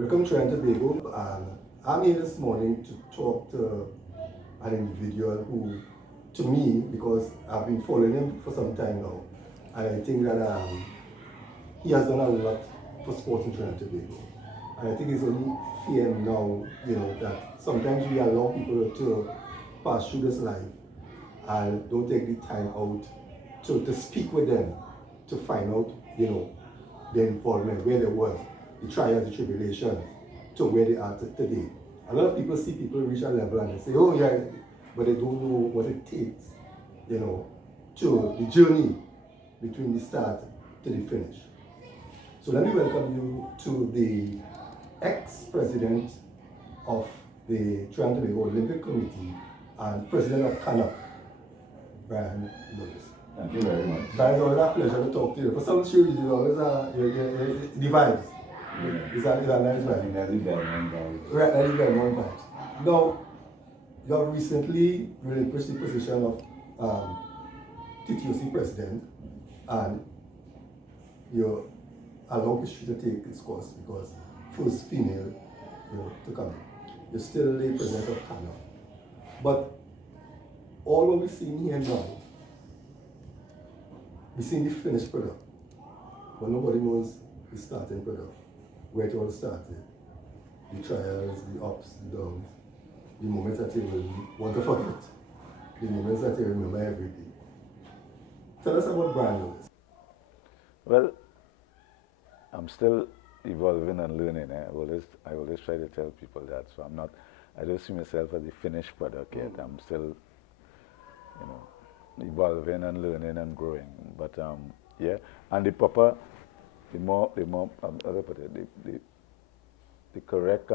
Welcome to Trinidad and Tobago, and I'm here this morning to talk to an individual who, to me, because I've been following him for some time now, and I think that he has done a lot for sports in Trinidad and Tobago. And I think it's only fair now, that sometimes we allow people to pass through this life and don't take the time out to speak with them, to find out, their involvement, where they was, the trials, the tribulations, to where they are today. A lot of people see people reach a level and they say, oh yeah, but they don't know what it takes, to the journey between the start to the finish. So let me welcome you to the ex-president of the Trinidad and Tobago Olympic Committee and president of CANOC, Brian Lewis. Thank you very much. Brian, it's always a pleasure to talk to you. For some series, it's always the vibes. It's a nice vibe. That's the Belmont vibe. Right, that's the Belmont vibes. Now, you have recently relinquished the position of TTOC president, and you allow history to take its course because first female, to come in. You're still the president of CANOC. But all what we're seeing here now, we're seeing the finished product, but nobody knows the starting product, where it all started, the trials, the ups, the downs, the moments that you will want to forget, the moments that you remember every day. Tell us about Brian Lewis. Well, I'm still evolving and learning. I always try to tell people that. So I don't see myself as the finished product yet. I'm still, evolving and learning and growing. But yeah, and the correct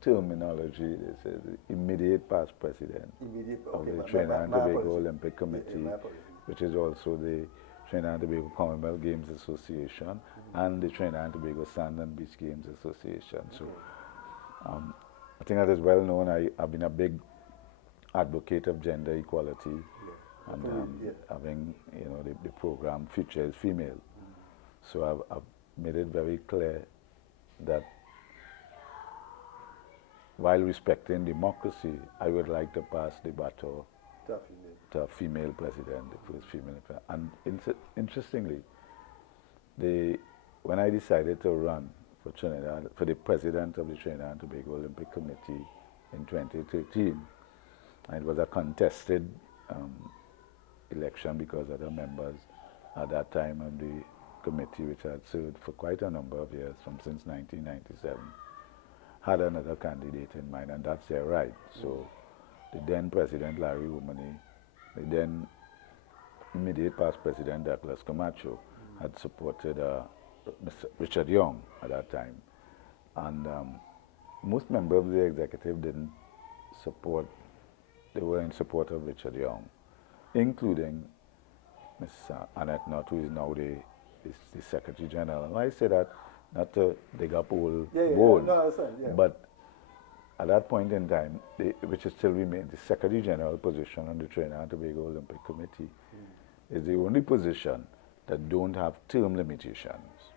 terminology is immediate past president of the Trinidad and Tobago Olympic Committee, which is also the Trinidad and Tobago Commonwealth Games Association and the Trinidad and Tobago Sand and Beach Games Association. So I think that is well known. I've been a big advocate of gender equality, and having the program features female. So I've made it very clear that while respecting democracy, I would like to pass the baton to a female president, the first female president. And interestingly, when I decided to run for Trinidad, for the president of the Trinidad and Tobago Olympic Committee in 2013, and it was a contested election because other members at that time of the committee, which had served for quite a number of years, since 1997, had another candidate in mind, and that's their right. So the then President Larry Woomani, the then immediate past President Douglas Camacho had supported Mr. Richard Young at that time. And most members of the executive didn't support, they were in support of Richard Young, including Ms. Annette Knott, who is now the Secretary General. And I say that not to dig up old wound, but at that point in time, which still remains the Secretary General position on the Trinidad and Tobago Olympic Committee, is the only position that don't have term limitations.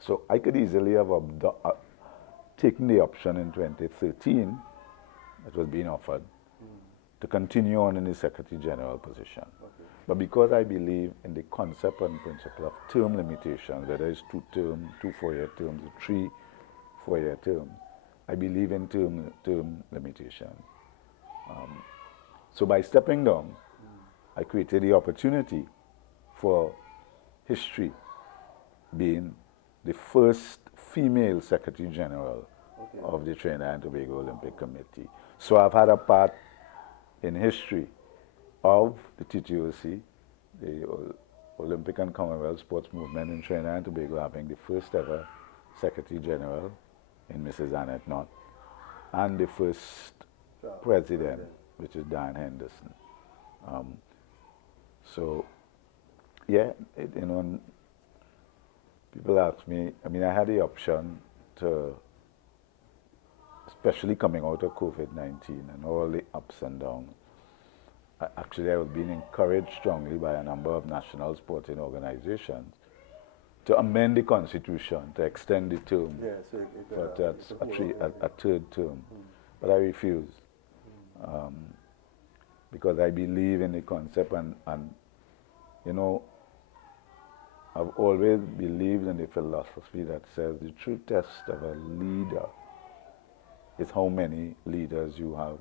So I could easily have taken the option in 2013 that was being offered to continue on in the Secretary General position. Okay. But because I believe in the concept and principle of term limitations, whether it's 2 4-year terms, or 3 4-year terms, I believe in term limitations. So by stepping down, I created the opportunity for history being the first female Secretary General of the Trinidad and Tobago Olympic Committee. So I've had a part in history of the TTOC, the Olympic and Commonwealth Sports Movement in Trinidad and Tobago, having the first ever Secretary General in Mrs. Annette Knott, and the first president, which is Dan Henderson. So, yeah, people ask me, I had the option to, especially coming out of COVID-19 and all the ups and downs. Actually, I was being encouraged strongly by a number of national sporting organizations to amend the constitution to extend the term. Yeah, so But that's a third term. But I refuse. Because I believe in the concept and you know, I've always believed in the philosophy that says the true test of a leader is how many leaders you have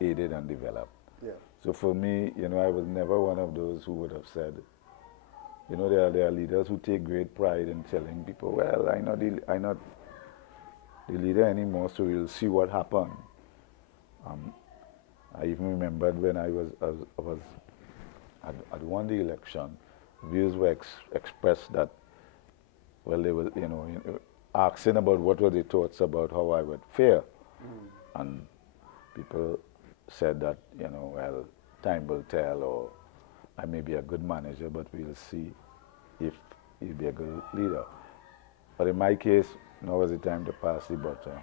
aided and developed. Yeah. So for me, you know, I was never one of those who would have said, you know, there are leaders who take great pride in telling people, well, I'm not the leader anymore, so we'll see what happened. I even remembered when I had won the election, views were expressed that, well, they were, you know, asking about what were the thoughts about how I would fare. And people said that, you know, well, time will tell, or I may be a good manager, but we'll see if he'll be a good leader. But in my case, now is the time to pass the baton.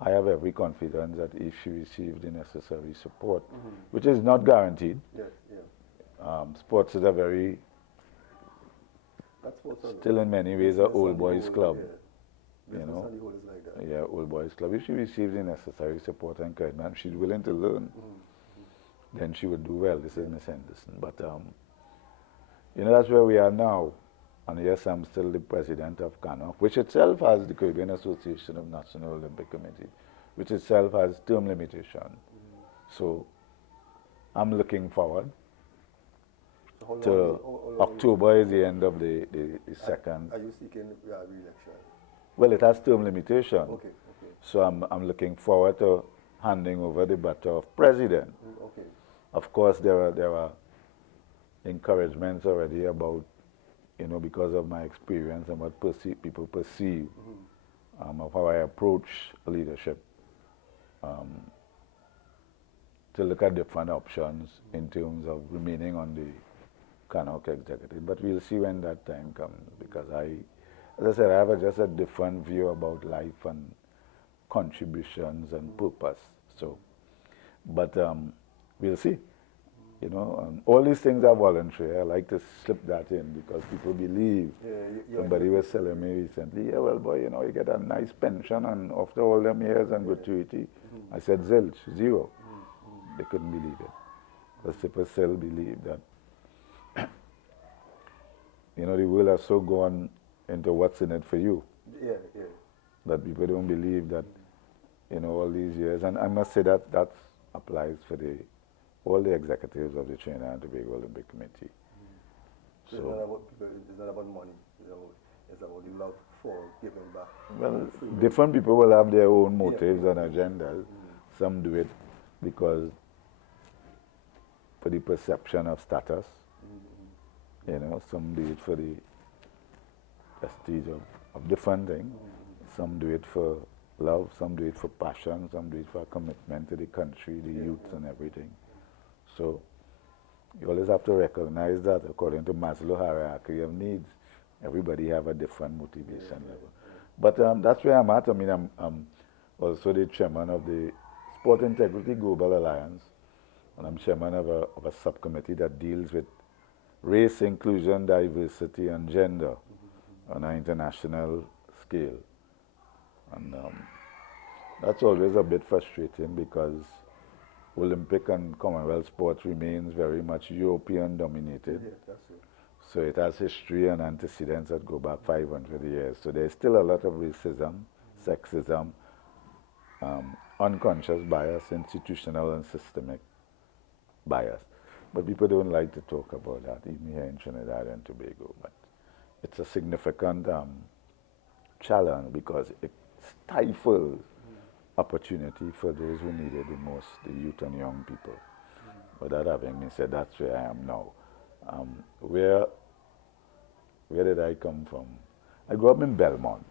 I have every confidence that if she receives the necessary support, which is not guaranteed. Yes, yeah. Sports is a very, still in many ways, an old boys club. Yeah. You know, Like that. yeah, old boys club. If she receives the necessary support and encouragement, she's willing to learn, then she would do well. This is Miss Henderson. But, you know, that's where we are now. And yes, I'm still the president of CANOC, which itself has the Caribbean Association of National Olympic Committee, which itself has term limitation. So I'm looking forward to October is the end of the second. Are you seeking re-election? Well, it has term limitation. Okay. So I'm looking forward to handing over the baton of president. Okay. Of course, there are encouragements already about, you know, because of my experience and what people perceive of how I approach leadership, to look at different options in terms of remaining on the CANOC executive. But we'll see when that time comes, because as I said, I have just a different view about life and contributions and purpose. So, but we'll see. You know, all these things are voluntary. I like to slip that in because people believe. Somebody was telling me recently, yeah, well, boy, you know, you get a nice pension and after all them years and gratuity. I said, zilch, zero. They couldn't believe it. Because people still believe that, you know, the world has so gone into what's in it for you. That people don't believe that, you know, all these years. And I must say that that applies for all the executives of the Trinidad and Tobago Olympic Committee. So it's not about money, it's about the love for giving back. Well, different people will have their own motives and agendas. Some do it because for the perception of status, you know, some do it for the prestige of different things. Some do it for love, some do it for passion, some do it for commitment to the country, the youth and everything. So you always have to recognize that according to Maslow hierarchy of needs, everybody have a different motivation level. But that's where I'm at. I mean, I'm also the chairman of the Sport Integrity Global Alliance, and I'm chairman of a subcommittee that deals with race, inclusion, diversity, and gender on an international scale. And that's always a bit frustrating because Olympic and Commonwealth sports remains very much European dominated. That's true. So it has history and antecedents that go back 500 years. So there's still a lot of racism, sexism, unconscious bias, institutional and systemic bias. But people don't like to talk about that, even here in Trinidad and Tobago. But it's a significant challenge because it stifles opportunity for those who need it the most, the youth and young people. But that having been said, that's where I am now. Where did I come from? I grew up in Belmont,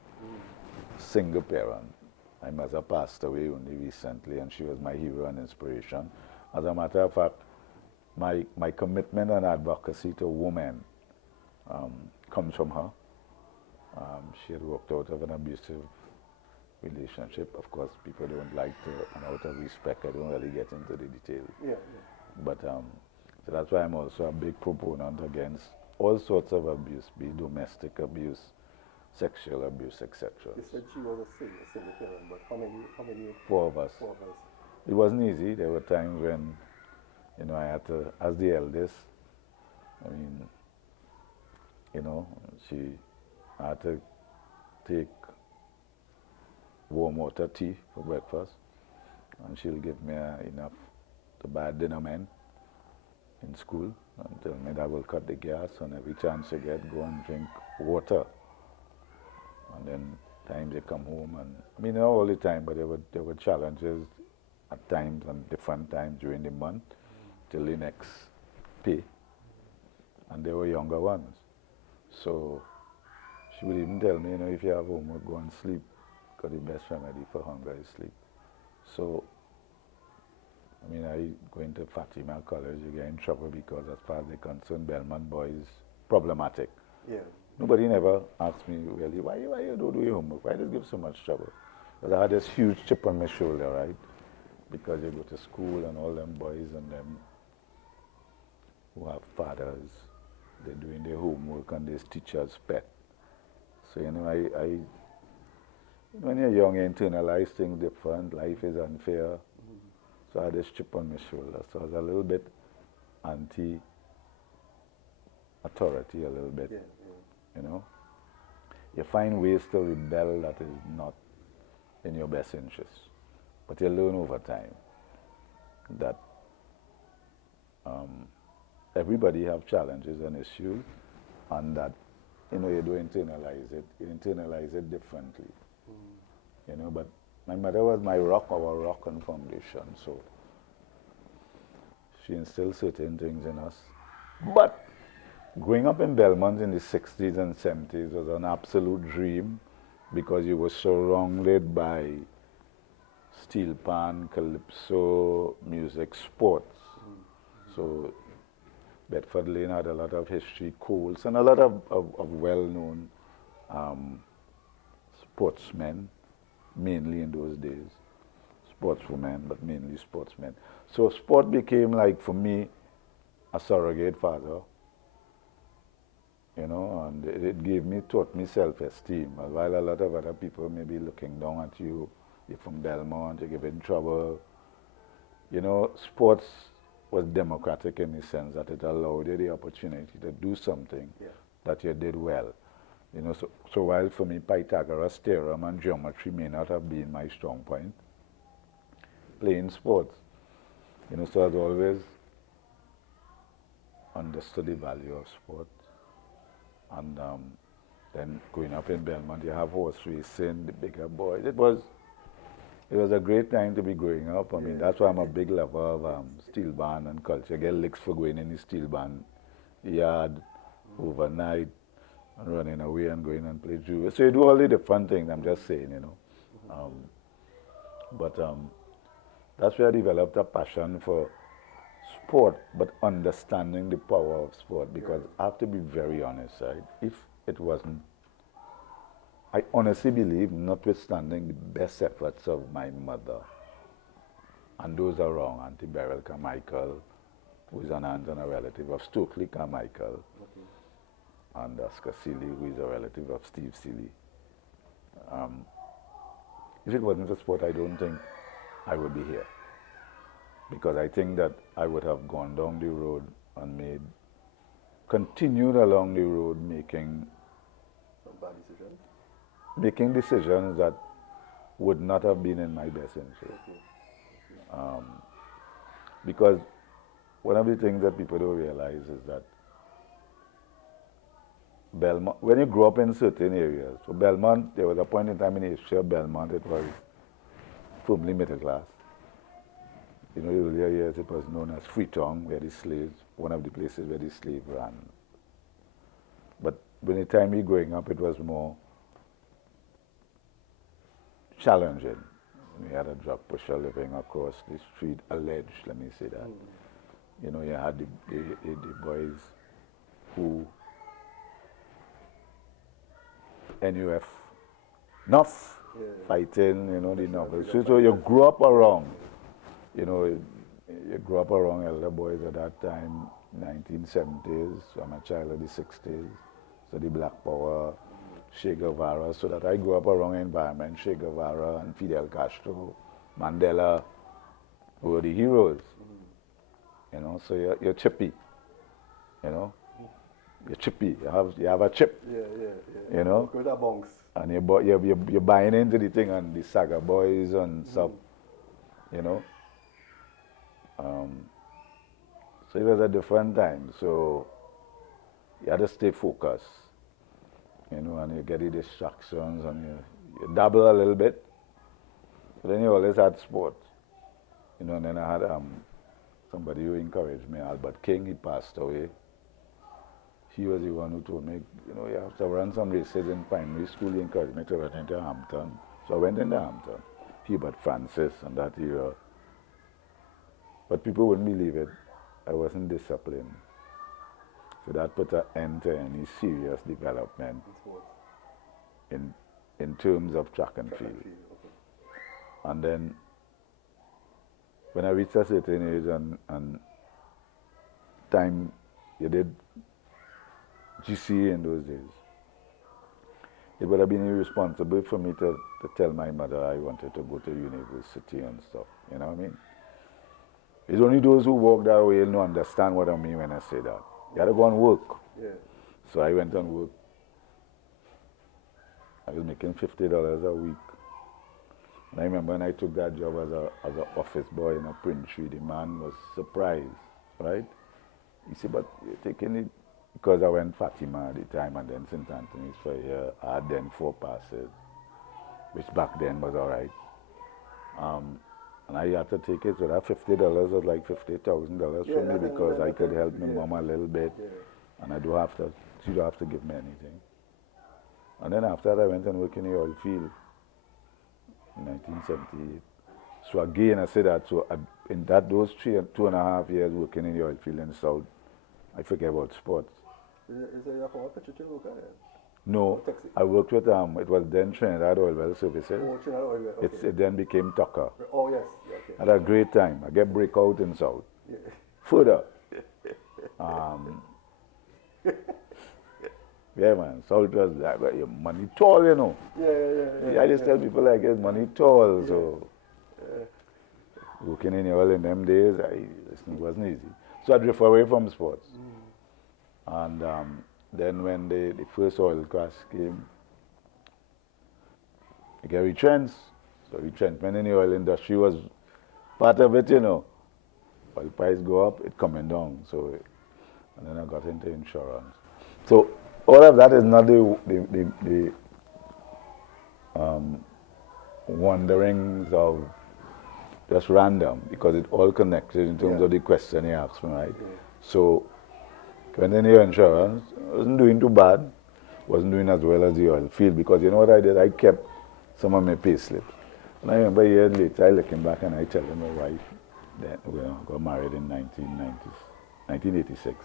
single parent. My mother passed away only recently, and she was my hero and inspiration. As a matter of fact, my commitment and advocacy to women comes from her. She had walked out of an abusive relationship. Of course, people don't like to, and out of respect, I don't really get into the details. But so that's why I'm also a big proponent against all sorts of abuse, be it domestic abuse, sexual abuse, etc. You said she was a single parent, but how many? Four of us. Four of us. It wasn't easy. There were times when, you know, I had to, as the eldest, I mean, you know, I had to take warm water tea for breakfast, and she'll give me enough to buy dinner men in school and tell me that I will cut the gas, and every chance you get, go and drink water. And then times they come home, and I mean, not all the time, but there were challenges at times and different times during the month till the next pay. And they were younger ones. So she would even tell me, you know, if you have homework, go and sleep, because the best remedy for hunger is sleep. So, I mean, I go into Fatima College, you get in trouble because as far as they're concerned, Belmont boys, problematic. Yeah. Nobody never asked me, really, why you don't do your homework? Why does it give so much trouble? Because I had this huge chip on my shoulder, right? Because you go to school and all them boys and them who have fathers, they're doing their homework and there's teacher's pet. So, you know, when you're young, you internalize things different, life is unfair. So I had this chip on my shoulder. So I was a little bit anti-authority, a little bit, you know. You find ways to rebel that is not in your best interest. But you learn over time that everybody have challenges and issues, and that, you know, you don't internalize it. You internalize it differently, you know. But my mother was my rock, our rock and foundation. So she instilled certain things in us. But growing up in Belmont in the 60s and 70s was an absolute dream, because you were surrounded by steel pan, calypso, music, sports. So Bedford Lane had a lot of history, Coles, and a lot of well-known sportsmen, mainly in those days. Sportswomen, but mainly sportsmen. So sport became, like, for me, a surrogate father, you know, and it taught me self-esteem. While a lot of other people may be looking down at you, you're from Belmont, you're giving trouble. You know, sports was democratic in the sense that it allowed you the opportunity to do something that you did well. You know, so while for me Pythagoras theorem and geometry may not have been my strong point, playing sports, you know, so I've always understood the value of sport. And then growing up in Belmont, you have horse racing, the bigger boys. It was a great time to be growing up. I mean, that's why I'm a big lover of steel band and culture. I get licks for going in the steel band yard overnight and running away and going and play judo. So you do all the different things, I'm just saying, you know. But that's where I developed a passion for sport, but understanding the power of sport, because I have to be very honest, right? If it wasn't, I honestly believe, notwithstanding the best efforts of my mother and those around, Auntie Beryl Carmichael, who is an aunt and a relative of Stokely Carmichael, and Oscar Seeley, who is a relative of Steve Seeley. If it wasn't for sport, I don't think I would be here. Because I think that I would have gone down the road and continued along the road making decisions that would not have been in my best interest. Because one of the things that people don't realize is that Belmont, when you grow up in certain areas, so Belmont, there was a point in time in the history of Belmont, it was firmly middle class. You know, earlier years it was known as Freetown, where the slaves, one of the places where the slave ran. But when the time we growing up, it was more challenging. We had a drug pusher living across the street, alleged, let me say that. You know, you had the boys who, NUF, enough fighting, you know, the novels. So you grew up around, you know, you grew up around elder boys at that time. 1970s. I'm a child of the 60s. So the Black Power, Che Guevara, so that I grew up around an environment. Che Guevara and Fidel Castro, Mandela were the heroes. You know, so you're chippy. You know, you're chippy. You have a chip. Yeah. You know, with a bunks. and you're buying into the thing and the Saga Boys and stuff. You know. So it was a different time. So you had to stay focused. You know, and you get the distractions and you dabble a little bit. But then you always had sport. You know, and then I had somebody who encouraged me, Albert King. He passed away. He was the one who told me, you know, you have to run some races in primary school. He encouraged me to run into Hampton. So I went into Hampton. Hubert Francis and that era. But people wouldn't believe it. I wasn't disciplined. So that put an end to any serious development in terms of track and field. Okay. And then when I reached a certain age and time you did GCA in those days, it would have been irresponsible for me to tell my mother I wanted to go to university and stuff. You know what I mean? It's only those who walk that way will understand what I mean when I say that. You had to go and work. Yeah. So I went and worked. I was making $50 a week. And I remember when I took that job as an office boy in a print tree, the man was surprised, right? He said, but you're taking it, because I went Fatima at the time and then St. Anthony's for a year. I had then 4 passes, which back then was all right. And I had to take it, so that $50 was like $50,000 for me because I could help my mom a little bit. Yeah. And she don't have to give me anything. And then after that, I went and worked in the oil field in 1978. So again, I said that, so in those 2.5 years working in the oil field in the South, I forget about sports. Is it your former petroleum worker then? No, I worked with, it was then Trinidad Oil Well Services. Oh, Trinidad Oil Well, okay. It then became TTOC. Oh, yes. Okay. I had a great time. I get breakout in South. Yeah. Further. Yeah, man, South was like, your money tall, you know. Yeah. I just tell people like, it's money tall, so. Working in the oil in them days, it wasn't easy. So I drift away from sports. And then when the first oil crash came, I get retrenched. So retrenchment in the oil industry was part of it, you know. Oil price go up, it coming down. So, and then I got into insurance. So all of that is not the wanderings of just random, because it all connected in terms of the question you asked me, right? Yeah. So when in the insurance, I wasn't doing too bad, wasn't doing as well as the oil field, because you know what I did? I kept some of my pay slips. And I remember years later, I looking back and I tell my wife that we got married in 1986.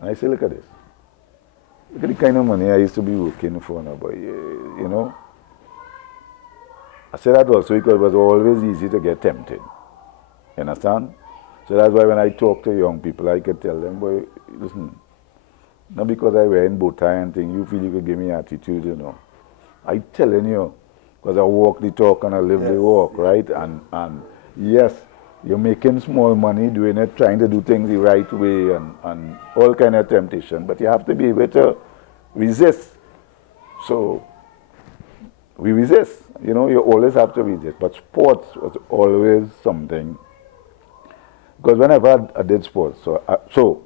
And I say, look at this. Look at the kind of money I used to be working for now, but you know. I say that also because it was always easy to get tempted. You understand? So that's why when I talk to young people, I could tell them, boy, listen, not because I wear in bow tie and thing, you feel you could give me attitude, you know. I telling you, because I walk the talk and I live the walk, right? And yes, you're making small money doing it, trying to do things the right way and all kind of temptation, but you have to be able to resist. So we resist, you know, you always have to resist. But sports was always something, because whenever I did sports, so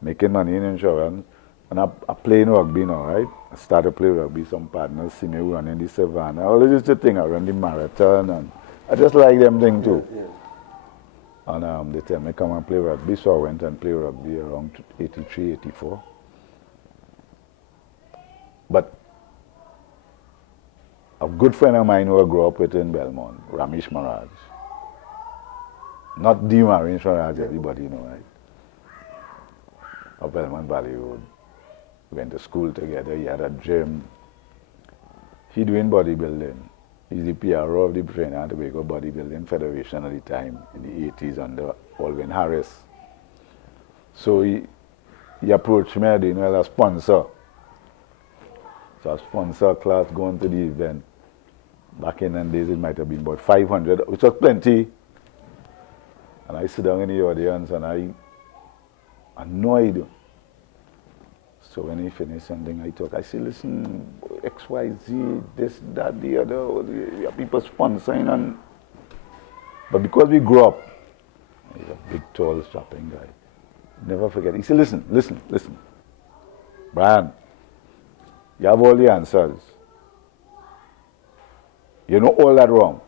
making money in insurance, and I play in rugby now, right? I started playing rugby, some partners see me running the savannah. I always used to think I run the marathon, and I just like them thing too. And they tell me come and play rugby, so I went and played rugby around 83, 84. But a good friend of mine who I grew up with in Belmont, Ramesh Maharaj. Not the Ramesh Maharaj, everybody know, right? Of Belmont Valley Road. We went to school together, he had a gym. He doing bodybuilding. He's the PRO of the Trinidad and Tobago Bodybuilding Federation at the time, in the 80s under Alvin Harris. So he approached me, you know, as a sponsor. So a sponsor class going to the event. Back in the days, it might have been about 500, which was plenty. And I sit down in the audience and I annoyed. So when he finished something, I talk. I say, listen, X, Y, Z, this, that, the other. We have people sponsoring, and but because we grew up, he's a big, tall, strapping guy. Never forget. He said, listen, Brian, you have all the answers. You know all that wrong.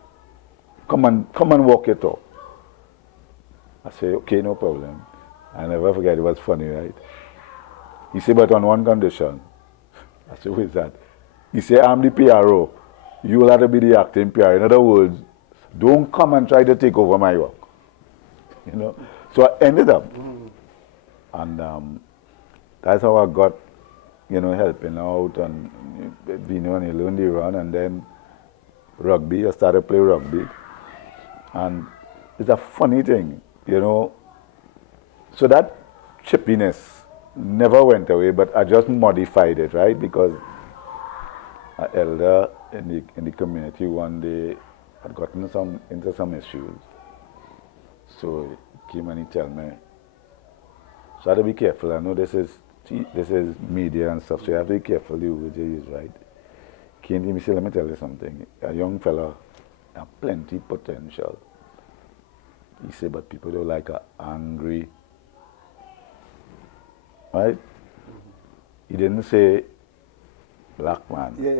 Come and walk your talk. I say, okay, no problem. I never forget, it was funny, right? He said, but on one condition. I said, what is that? He said, I'm the PRO. You will have to be the acting PR. In other words, don't come and try to take over my work. You know? So I ended up. And that's how I got, you know, helping out and, you know, and you learn the run, and then rugby, I started playing rugby. And it's a funny thing, you know. So that chippiness never went away, but I just modified it, right? Because an elder in the community one day had gotten into some issues. So he came and he told me, so I had to be careful. I know this is media and stuff, so you have to be careful the words you use, right? Came to me, said, let me tell you something. A young fella has plenty potential. He said, but people don't like an angry, right? He didn't say black man. Yeah.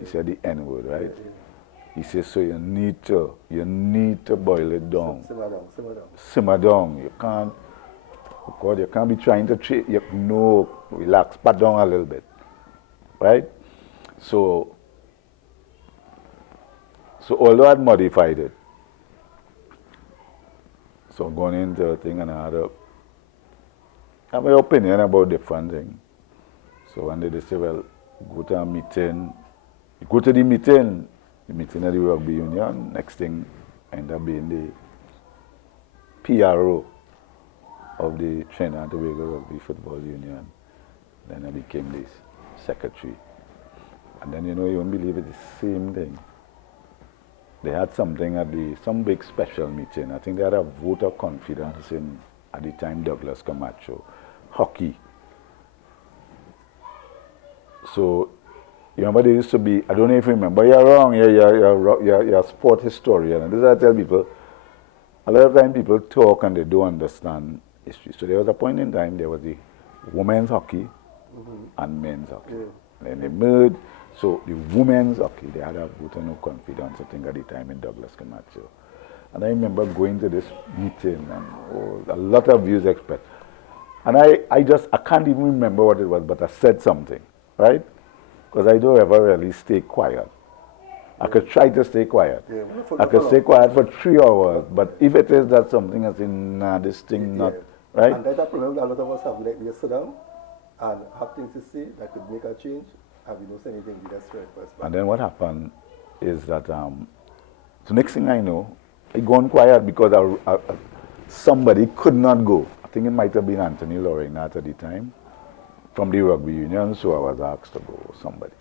He said the N-word, right? Yeah. He said, so you need to boil it down. Simmer down. You can't, God, you can't be trying to no, relax, pat down a little bit, right? So although I'd modified it, so going into a thing, and I have my opinion about different things. So one day they say, well, go to a meeting. You go to the meeting at the rugby union. Next thing, I end up being the PRO of the Trinidad and Tobago Rugby Football Union. Then I became the secretary. And then, you know, you won't believe it, the same thing. They had something at some big special meeting. I think they had a vote of confidence in, at the time, Douglas Camacho, hockey. So, you remember there used to be, I don't know if you remember, you're wrong, you're a sport historian. And this is what I tell people, a lot of times people talk and they don't understand history. So there was a point in time, there was the women's hockey and men's hockey. Yeah. Then they merged. So the women's hockey, they had a vote of no confidence, I think, at the time in Douglas Camacho. And I remember going to this meeting and a lot of views expressed. And I can't even remember what it was, but I said something, right? Because I don't ever really stay quiet. I could try to stay quiet. Yeah, I could stay quiet for 3 hours, but if it is that something I say, nah, this thing not, right? And that's a problem a lot of us have, like, we sit down and have things to say that could make a change, and we don't say anything, we just straight first. And then what happened is that, so next thing I know, I gone quiet because somebody could not go. I think it might have been Anthony Lorraine at the time, from the rugby union, so I was asked to go, somebody.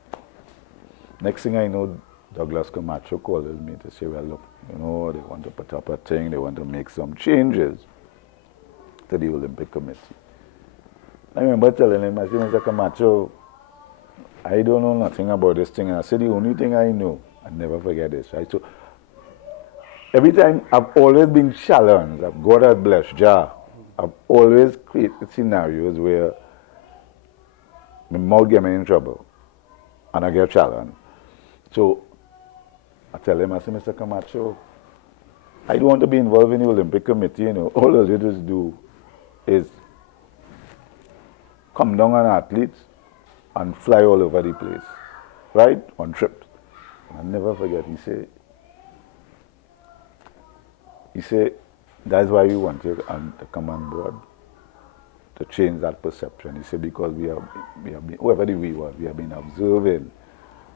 Next thing I know, Douglas Camacho called me to say, well, look, you know, they want to put up a thing, they want to make some changes to the Olympic Committee. I remember telling him, I said, Mr. Camacho, I don't know nothing about this thing. And I said, the only thing I know, I never forget this, right? So every time I've always been challenged, God has blessed Jah, I've always created scenarios where my mouth get me in trouble and I get challenged. So I tell him, I say, Mr. Camacho, I don't want to be involved in the Olympic Committee, you know. All of you just do is come down on athletes and fly all over the place, right? On trips. And I'll never forget, he said, that's why we want you to come on board, to change that perception. He said, because we have been, whoever we were, we have been observing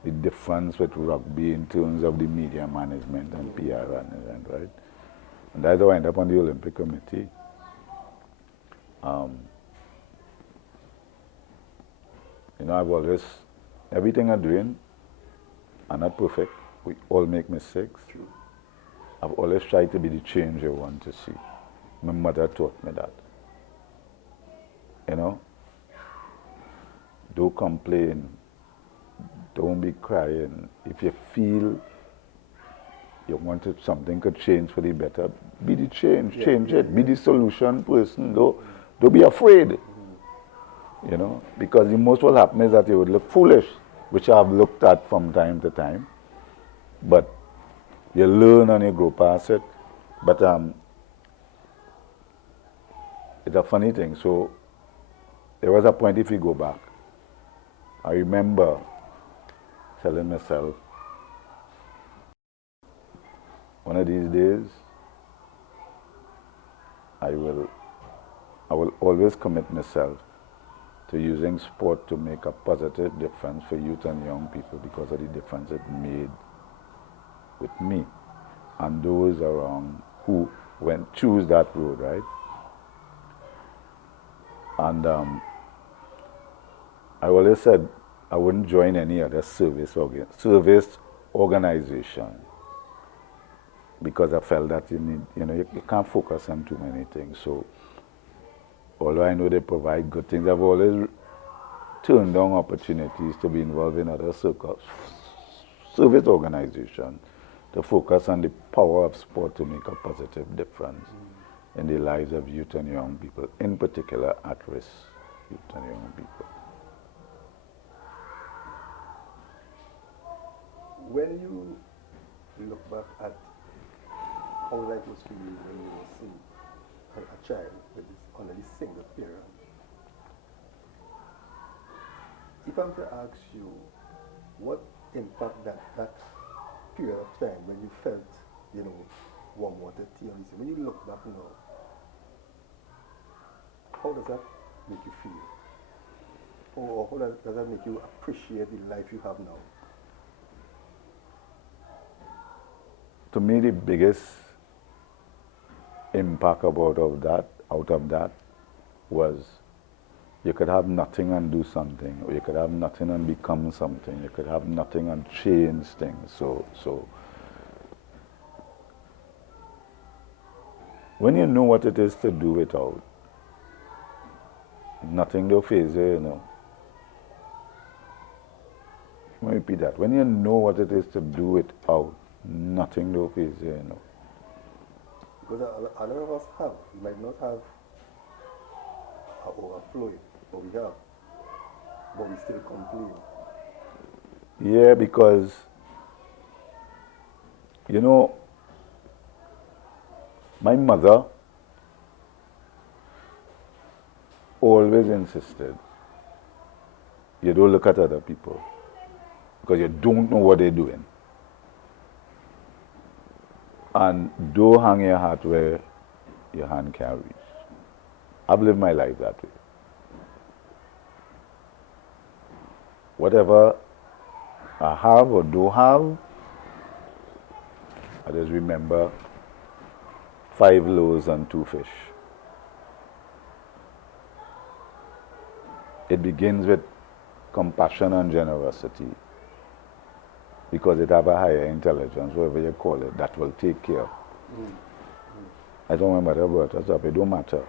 the difference with rugby in terms of the media management and PR and right? And that's how I ended up on the Olympic Committee. You know, I've always, everything I'm doing, I'm not perfect. We all make mistakes. True. I've always tried to be the change you want to see. My mother taught me that. You know, don't complain, don't be crying. If you feel you wanted something could change for the better, be the change, change it, be the solution person. Don't be afraid. You know, because the most what happen is that you would look foolish, which I've looked at from time to time. But you learn and you grow past it. But it's a funny thing. So there was a point, if you go back, I remember telling myself, one of these days, I will always commit myself to using sport to make a positive difference for youth and young people because of the difference it made with me and those around who choose that road, right? And I always said I wouldn't join any other service organization because I felt that you can't focus on too many things. So although I know they provide good things, I've always turned down opportunities to be involved in other service organizations to focus on the power of sport to make a positive difference in the lives of youth and young people, in particular at-risk youth and young people. When you look back at how life was for you when you were a child with under this single parent, if I'm to ask you, what impact that period of time when you felt, warm water, tea, when you look back now, how does that make you feel? Or how does that make you appreciate the life you have now? To me, the biggest impact out of that was you could have nothing and do something, or you could have nothing and become something, you could have nothing and change things. So when you know what it is to do it out, nothing will faze you, you know. Let me repeat that. When you know what it is to do it out, nothing will faze you, you know. Because a lot of us have. We might not have an overflow, but we have. But we still complain. Yeah, because, my mother always insisted, you don't look at other people because you don't know what they're doing. And don't hang your hat where your hand can't reach. I've lived my life that way. Whatever I have or don't have, I just remember 5 loaves and 2 fish. It begins with compassion and generosity because it have a higher intelligence, whatever you call it, that will take care. I don't remember about us up, it don't matter.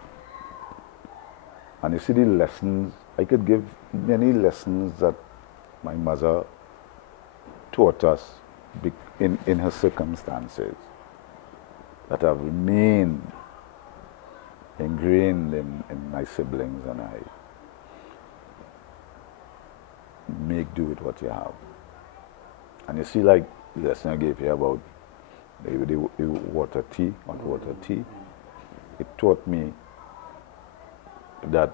And you see the lessons, I could give many lessons that my mother taught us in her circumstances that have remained ingrained in my siblings and I. Make do with what you have. And you see, like the lesson I gave you about the water tea, hot water tea, it taught me that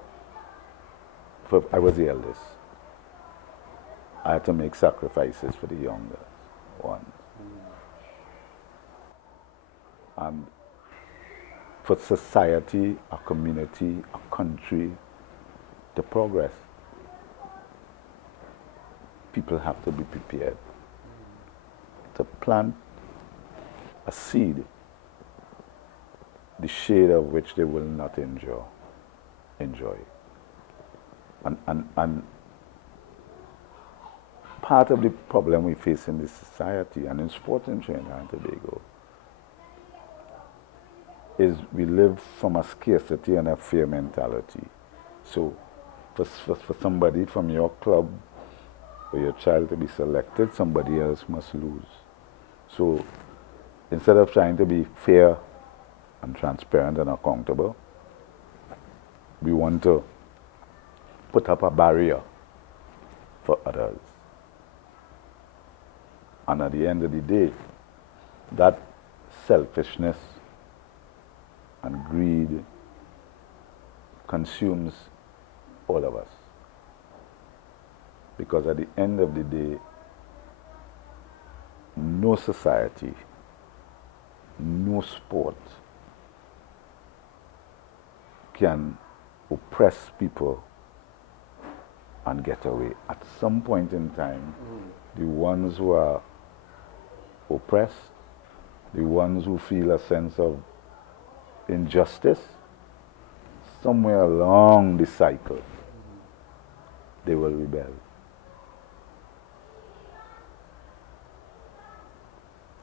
I was the eldest. I had to make sacrifices for the younger ones. And for society, a community, a country to progress, people have to be prepared to plant a seed, the shade of which they will not enjoy. And part of the problem we face in this society and in sport in Trinidad and Tobago is we live from a scarcity and a fear mentality. So for somebody from your club or your child to be selected, somebody else must lose. So instead of trying to be fair and transparent and accountable, we want to put up a barrier for others. And at the end of the day, that selfishness and greed consumes all of us. Because at the end of the day, no society, no sport can oppress people and get away. At some point in time, the ones who are oppressed, the ones who feel a sense of injustice, somewhere along the cycle, they will rebel.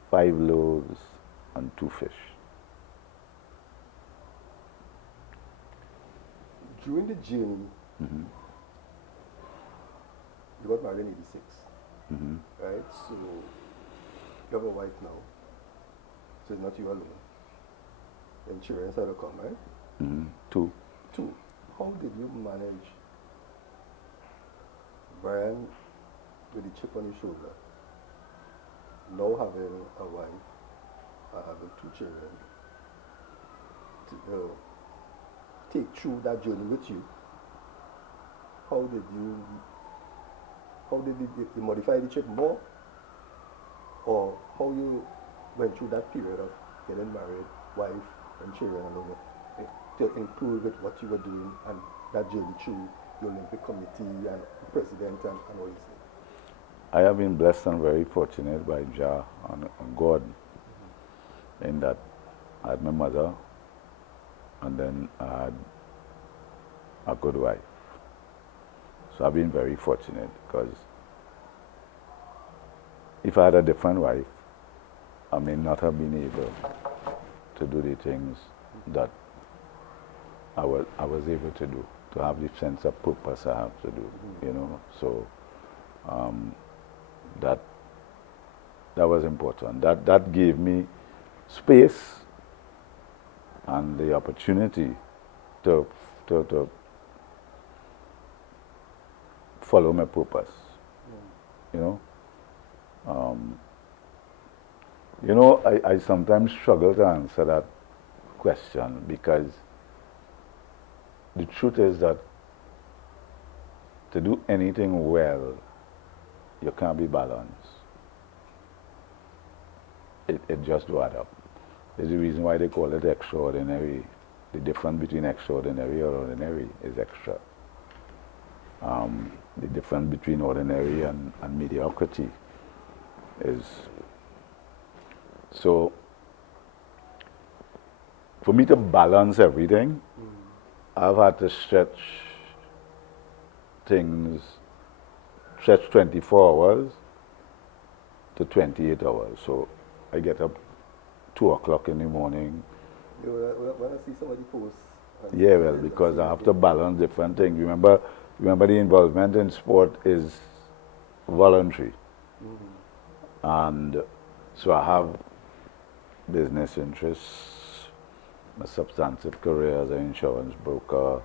Five loaves and 2 fish. During the journey, you got married in 86, right? So you have a wife now, so it's not you alone. And children had to come, right? 2. How did you manage Brian with the chip on his shoulder, now having a wife, having 2 children, to take through that journey with you? How did you modify the chip more? Or how you went through that period of getting married, wife and children and all that, to include with what you were doing and that journey through the Olympic Committee and the president and all these things? I have been blessed and very fortunate by Jah and God in that I had my mother and then I had a good wife. So I've been very fortunate because if I had a different wife, I may not have been able to do the things that I was able to do, to have the sense of purpose I have to do, you know. So that was important. That gave me space and the opportunity to follow my purpose, you know. I sometimes struggle to answer that question because the truth is that to do anything well, you can't be balanced. It just don't add up. There's a reason why they call it extraordinary. The difference between extraordinary and ordinary is extra. The difference between ordinary and mediocrity is. So, for me to balance everything, I've had to stretch 24 hours to 28 hours. So, I get up 2 o'clock in the morning. When I see somebody post. Yeah, well, because I have to balance different things. Remember the involvement in sport is voluntary. And so I have business interests, a substantive career as an insurance broker,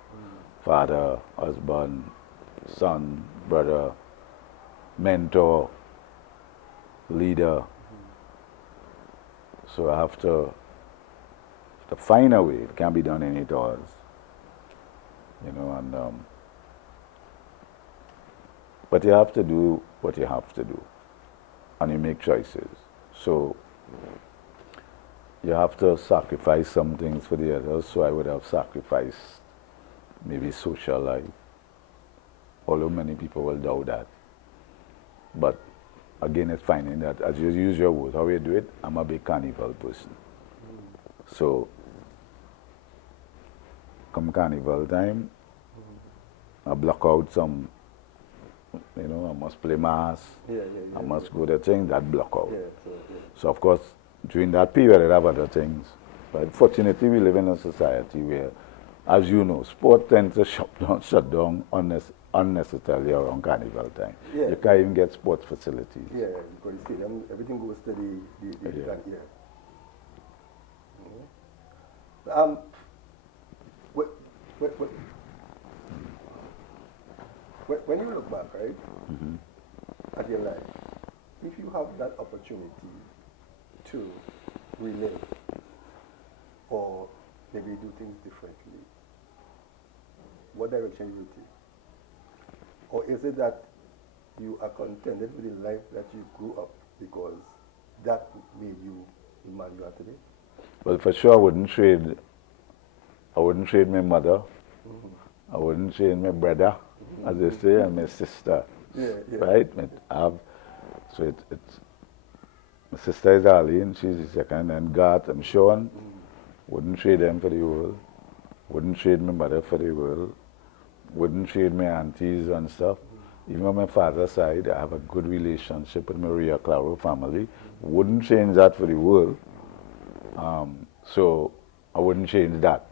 father, husband, son, brother, mentor, leader. So I have to find a way. It can't be done in 8 hours, you know. And but you have to do what you have to do, and you make choices. So you have to sacrifice some things for the others. So I would have sacrificed maybe social life, although many people will doubt that. But again, it's finding that, as you use your words, how you do it, I'm a big carnival person. So come carnival time, I block out some you know, I must play mass, Yeah. I must go to things that block out. Yeah, So of course, during that period, I have other things. But fortunately, we live in a society where, as you know, sport tends to shut down unnecessarily around carnival time. Yeah. You can't even get sports facilities. Yeah, because the stadium, everything goes to the Yeah. yeah. Mhm. When, when, when when you look back, right, at your life, if you have that opportunity to relive or maybe do things differently, what direction you will take? Or is it that you are contented with the life that you grew up because that made you the man you are today? Well, for sure, I wouldn't trade my mother. I wouldn't trade my brother, as they say, and my sister. Yeah. Right? So it's my sister is Arlene, she's the second, and Garth and Sean. Wouldn't trade them for the world. Wouldn't trade my mother for the world. Wouldn't trade my aunties and stuff. Even on my father's side, I have a good relationship with Maria Claro family. Wouldn't change that for the world. So I wouldn't change that.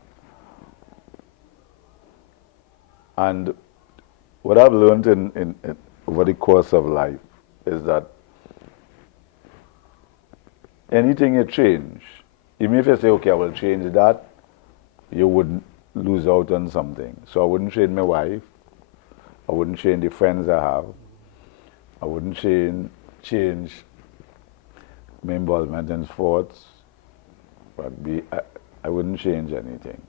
And what I've learned in over the course of life is that anything you change, even if you say, okay, I will change that, you would lose out on something. So I wouldn't change my wife. I wouldn't change the friends I have. I wouldn't change my involvement in sports. Rugby, I wouldn't change anything.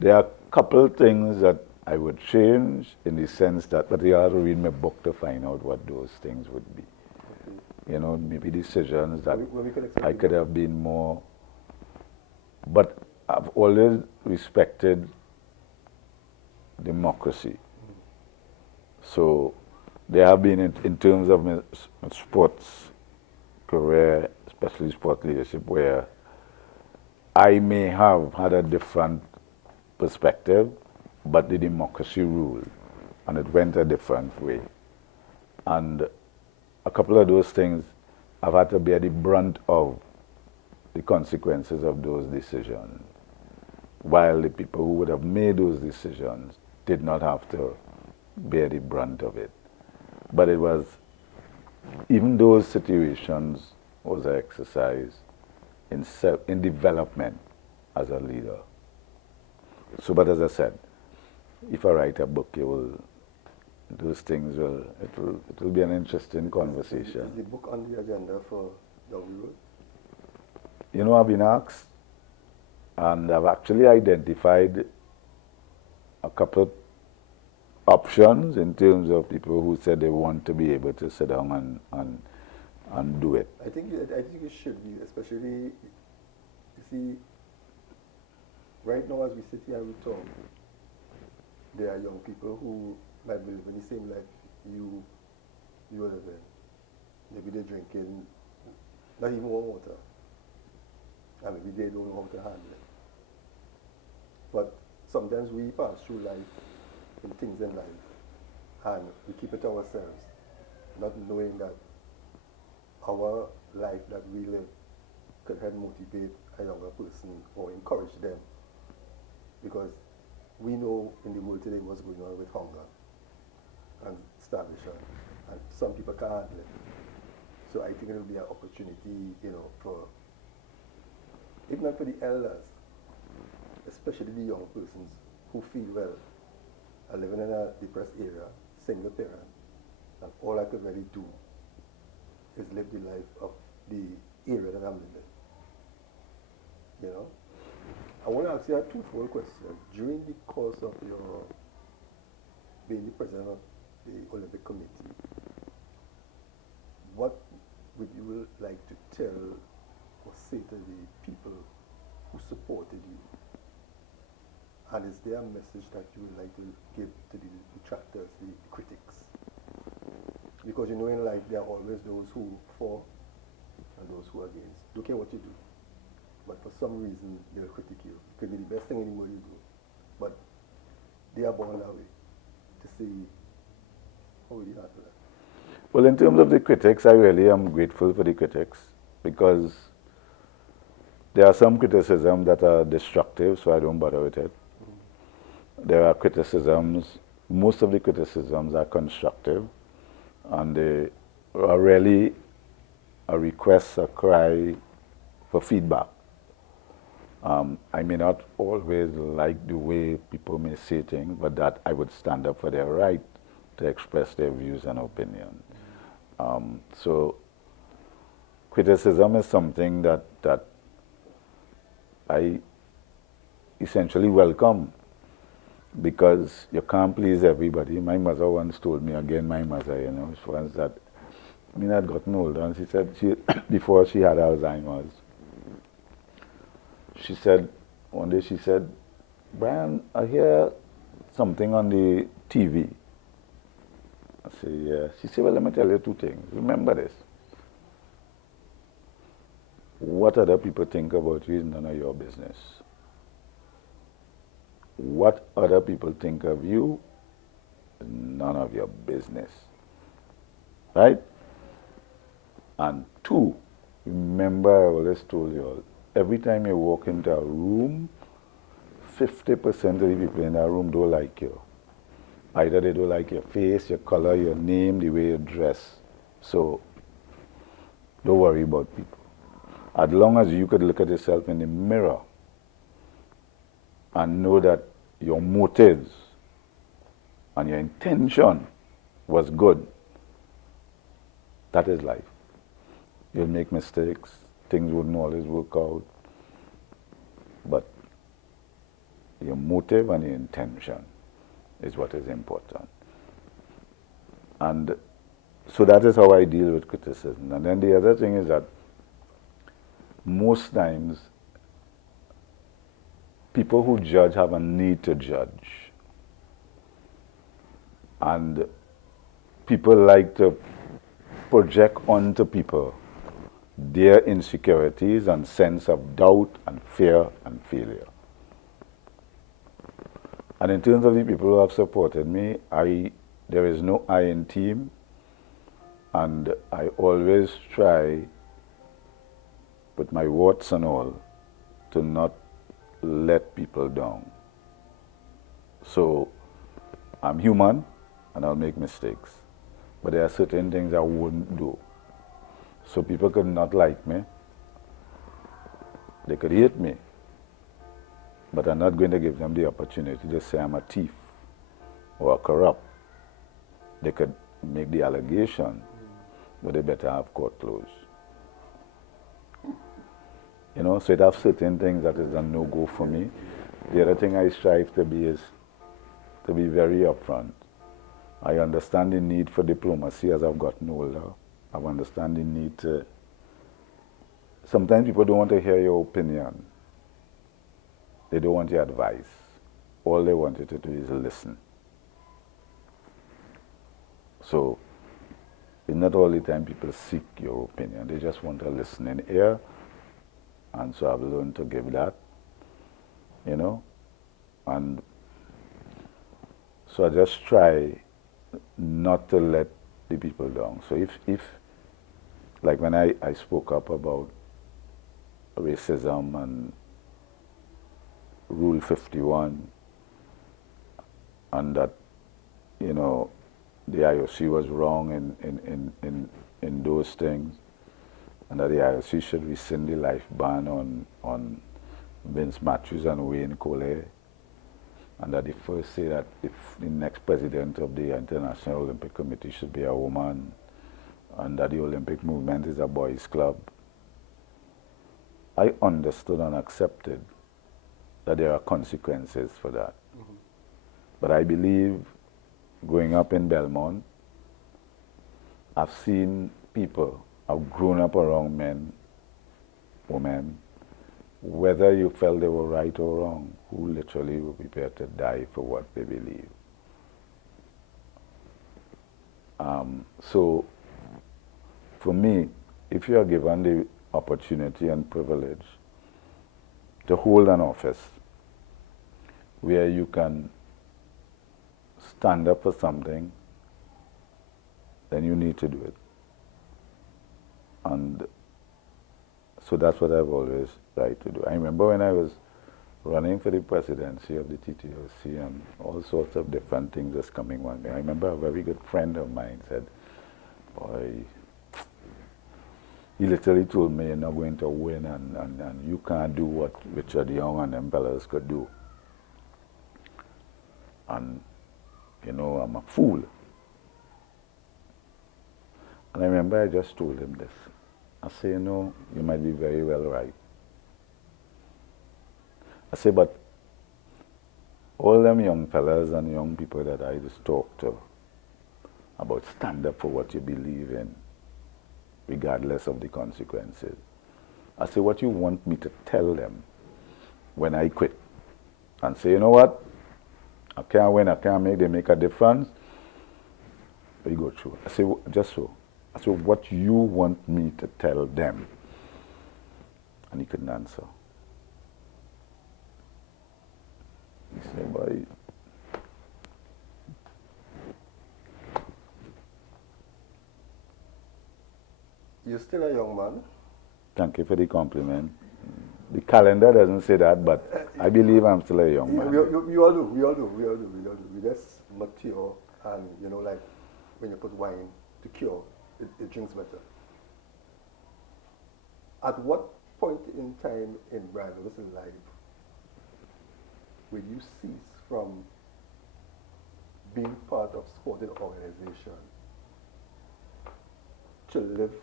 There are a couple of things that I would change in the sense that, but you have to read my book to find out what those things would be. You know, maybe decisions that I could have been more, but I've always respected democracy. So there have been, in terms of my sports career, especially sport leadership, where I may have had a different perspective, but the democracy ruled, and it went a different way. And a couple of those things I've had to bear the brunt of the consequences of those decisions, while the people who would have made those decisions did not have to bear the brunt of it. But it was, even those situations was an exercise in development as a leader. So, but as I said, if I write a book, those things it will be an interesting conversation. Is the book on the agenda for down the road? You know, I've been asked, and I've actually identified a couple of options in terms of people who said they want to be able to sit down and do it. I think it should be, especially, you see, right now as we sit here and we talk, there are young people who might be living the same life you are living. Maybe they're drinking not even warm water, and maybe they don't know how to handle it. But sometimes we pass through life in things in life, and we keep it to ourselves, not knowing that our life that we live could help motivate a younger person or encourage them. Because we know in the world today what's going on with hunger and starvation, and some people can't handle it. So I think it will be an opportunity, you know, for, if not for the elders, especially the young persons who feel, well, I live in a depressed area, single parent, and all I could really do is live the life of the area that I'm living. You know? I want to ask you a twofold question. During the course of your being the president of the Olympic Committee, what would you like to tell or say to the people who supported you? And is there a message that you would like to give to the detractors, the critics? Because you know in life there are always those who for and those who are against. Don't care what you do. But for some reason they'll critique you. It could be the best thing in the world you do. But they are born that way to see How would you answer that? Well, in terms of the critics, I really am grateful for the critics because there are some criticisms that are destructive, so I don't bother with it. There are criticisms, most of the criticisms are constructive, and they are really a request, a cry for feedback. I may not always like the way people may say things, but that I would stand up for their right to express their views and opinions. So criticism is something that I essentially welcome because you can't please everybody. My mother once told me, again my mother, you know, she once that, I mean, I'd gotten older, and she said, before she had Alzheimer's, she said, one day she said, Brian, I hear something on the TV. I say, yeah. She said, well, let me tell you two things. Remember this. What other people think about you is none of your business. What other people think of you is none of your business. Right? And two, remember I always told you all, every time you walk into a room, 50% of the people in that room don't like you. Either they don't like your face, your color, your name, the way you dress. So don't worry about people. As long as you could look at yourself in the mirror and know that your motives and your intention was good, that is life. You'll make mistakes, things wouldn't always work out, but your motive and your intention is what is important. And so that is how I deal with criticism. And then the other thing is that most times people who judge have a need to judge. And people like to project onto people their insecurities and sense of doubt and fear and failure. And in terms of the people who have supported me, there is no I in team, and I always try, with my warts and all, to not let people down. So I'm human and I'll make mistakes, but there are certain things I wouldn't do. So people could not like me, they could hate me, but I'm not going to give them the opportunity to say I'm a thief or a corrupt. They could make the allegation, but they better have court closed. You know, so it has certain things that is a no-go for me. The other thing I strive to be is to be very upfront. I understand the need for diplomacy as I've gotten older. I understand the need to... Sometimes people don't want to hear your opinion. They don't want your advice. All they want you to do is listen. So, it's not all the time people seek your opinion. They just want a listening ear. And so I've learned to give that, you know. And so I just try not to let the people down. So if like when I spoke up about racism and Rule 51, and that, you know, the IOC was wrong in those things, and that the IOC should rescind the life ban on Vince Matthews and Wayne Coley, and that they first say that if the next president of the International Olympic Committee should be a woman, and that the Olympic movement is a boys' club. I understood and accepted that there are consequences for that. Mm-hmm. But I believe, growing up in Belmont, I've seen people, I've grown up around men, women, whether you felt they were right or wrong, who literally were prepared to die for what they believe. So, for me, if you are given the opportunity and privilege to hold an office where you can stand up for something then you need to do it. And so that's what I've always tried to do. I remember when I was running for the presidency of the TTOC and all sorts of different things was coming one day. I remember a very good friend of mine said, boy, he literally told me you're not going to win and you can't do what Richard Young and them fellas could do. And, you know, I'm a fool. And I remember I just told him this. I say, you know, you might be very well right. I say, but all them young fellas and young people that I just talk to about stand up for what you believe in, regardless of the consequences. I say, what you want me to tell them when I quit and say, you know what, I can't win, I can't make a difference, but you go through. I say, just so. I said, what you want me to tell them? And he couldn't answer. He said, boy, you're still a young man. Thank you for the compliment. The calendar doesn't say that, but I believe I'm still a young man. We all do. We just mature, and you know, like when you put wine to cure, it drinks better. At what point in time in Brian Lewis's life will you cease from being part of sporting organization to live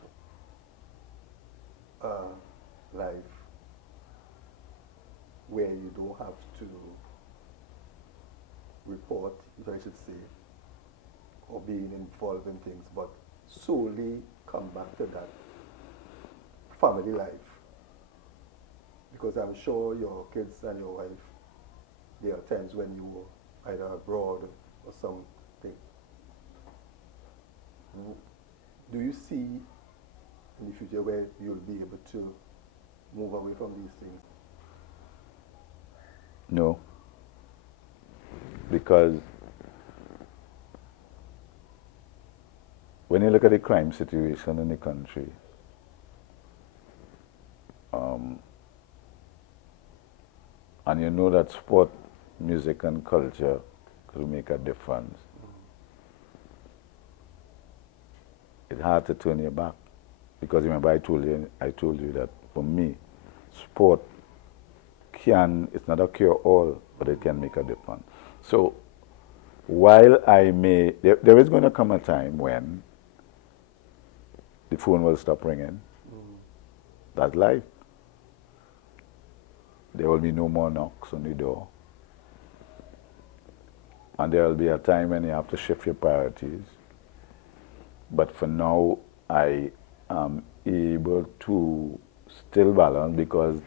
a life where you don't have to report, if I should say, or being involved in things, but solely come back to that family life? Because I'm sure your kids and your wife, there are times when you were either abroad or something. Do you see in the future where you'll be able to move away from these things? No. Because when you look at the crime situation in the country, and you know that sport, music, and culture could make a difference, it's hard to turn your back. Because remember, I told you that for me, sport it's not a cure-all, but it can make a difference. So while there is going to come a time when the phone will stop ringing. That's life. There will be no more knocks on the door. And there will be a time when you have to shift your priorities. But for now, I am able to still balance, because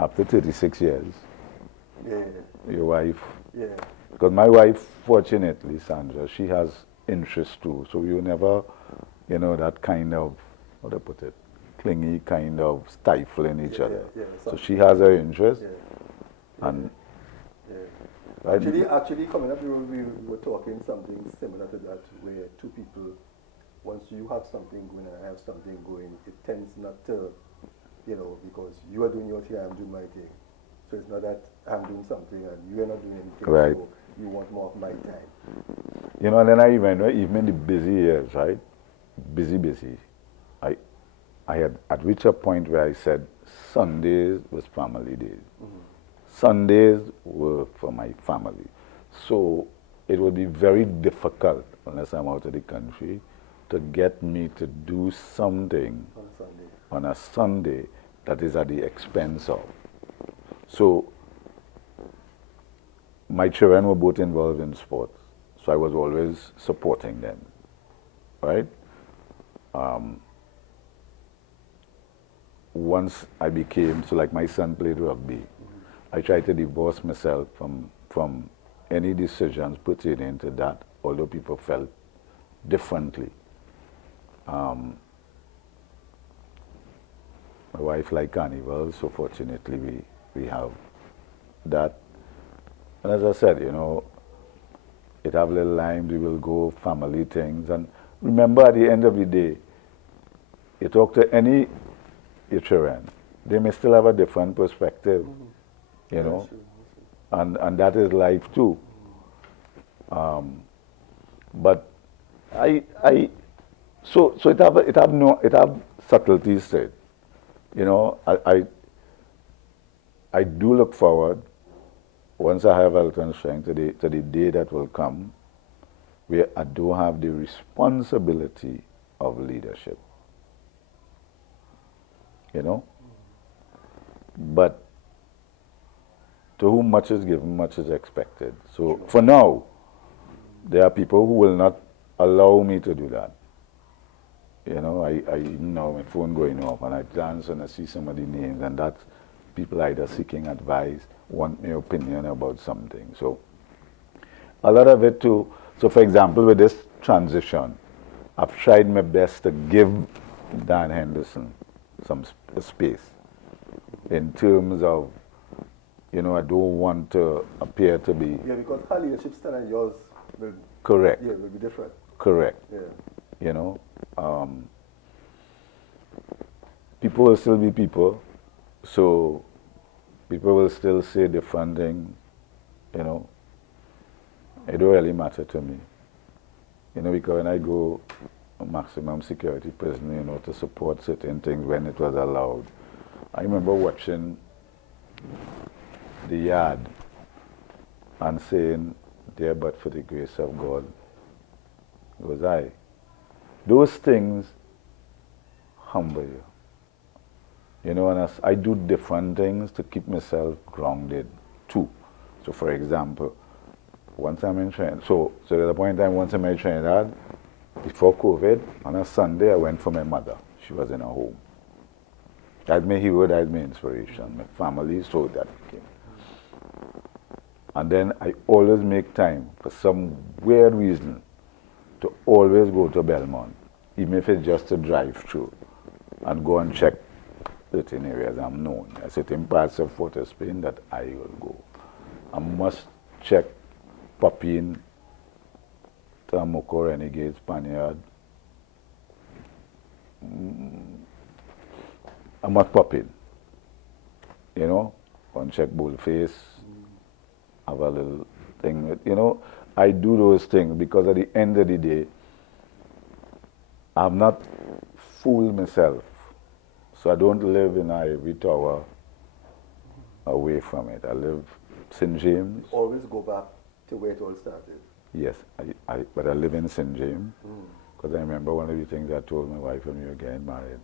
after 36 years, your wife, because my wife, fortunately, Sandra, she has interest too. So you never, you know, that kind of, how to put it, clingy kind of stifling each other. So she has her interest. And Actually, coming up, we were talking something similar to that, where two people, once you have something going and I have something going, it tends not to, you know, because you are doing your thing, I'm doing my thing. So it's not that I'm doing something and you are not doing anything, right. So you want more of my time. You know, and then I remember, even in the busy years, right? Busy. I had reached a point where I said Sundays was family days. Sundays were for my family. So it would be very difficult, unless I'm out of the country, to get me to do something on a Sunday that is at the expense of. So my children were both involved in sports, so I was always supporting them, right? Once I became, so like my son played rugby, I tried to divorce myself from any decisions pertaining to that, although people felt differently. My wife liked carnival, so fortunately we have that. And as I said, you know, it have little lines, we will go family things, and remember, at the end of the day, you talk to any Eritrean, they may still have a different perspective, you know, and that is life too. But so it have subtleties to it, you know. I do look forward, once I have health and strength, to the day that will come where I do have the responsibility of leadership, you know. But to whom much is given, much is expected. So for now, there are people who will not allow me to do that. You know, I even now my phone going off and I glance and I see some of the names, and that's people either seeking advice, want my opinion about something. So a lot of it too. So for example, with this transition, I've tried my best to give Dan Henderson some space in terms of, you know, I don't want to appear to be... Yeah, because her leadership style and yours will... Correct. Yeah, will be different. Correct. Yeah. You know, people will still be people, so people will still say different things, you know. It don't really matter to me. You know, because when I go to maximum security prison, you know, to support certain things when it was allowed, I remember watching The Yard and saying, "Dear, but for the grace of God, was I." Those things humble you. You know, and I do different things to keep myself grounded too. So for example, once I'm in Trinidad, so there's a point in time, once I'm in Trinidad, before COVID, on a Sunday I went for my mother. She was in her home. That's my hero, that's my inspiration. My family saw that came. And then I always make time, for some weird reason, to always go to Belmont, even if it's just to drive through and go and check certain areas I'm known. There are certain parts of Fort Spain that I will go. I must check Papine, Tamoko, Renegade, Spaniard. I must pop in, you know, and check Bullface, have a little thing with, you know, I do those things because at the end of the day, I'm not fooled myself. So I don't live in an ivory tower away from it. I live St. James. You always go back to where it all started. Yes, but I live in St. James because I remember one of the things I told my wife when we were getting married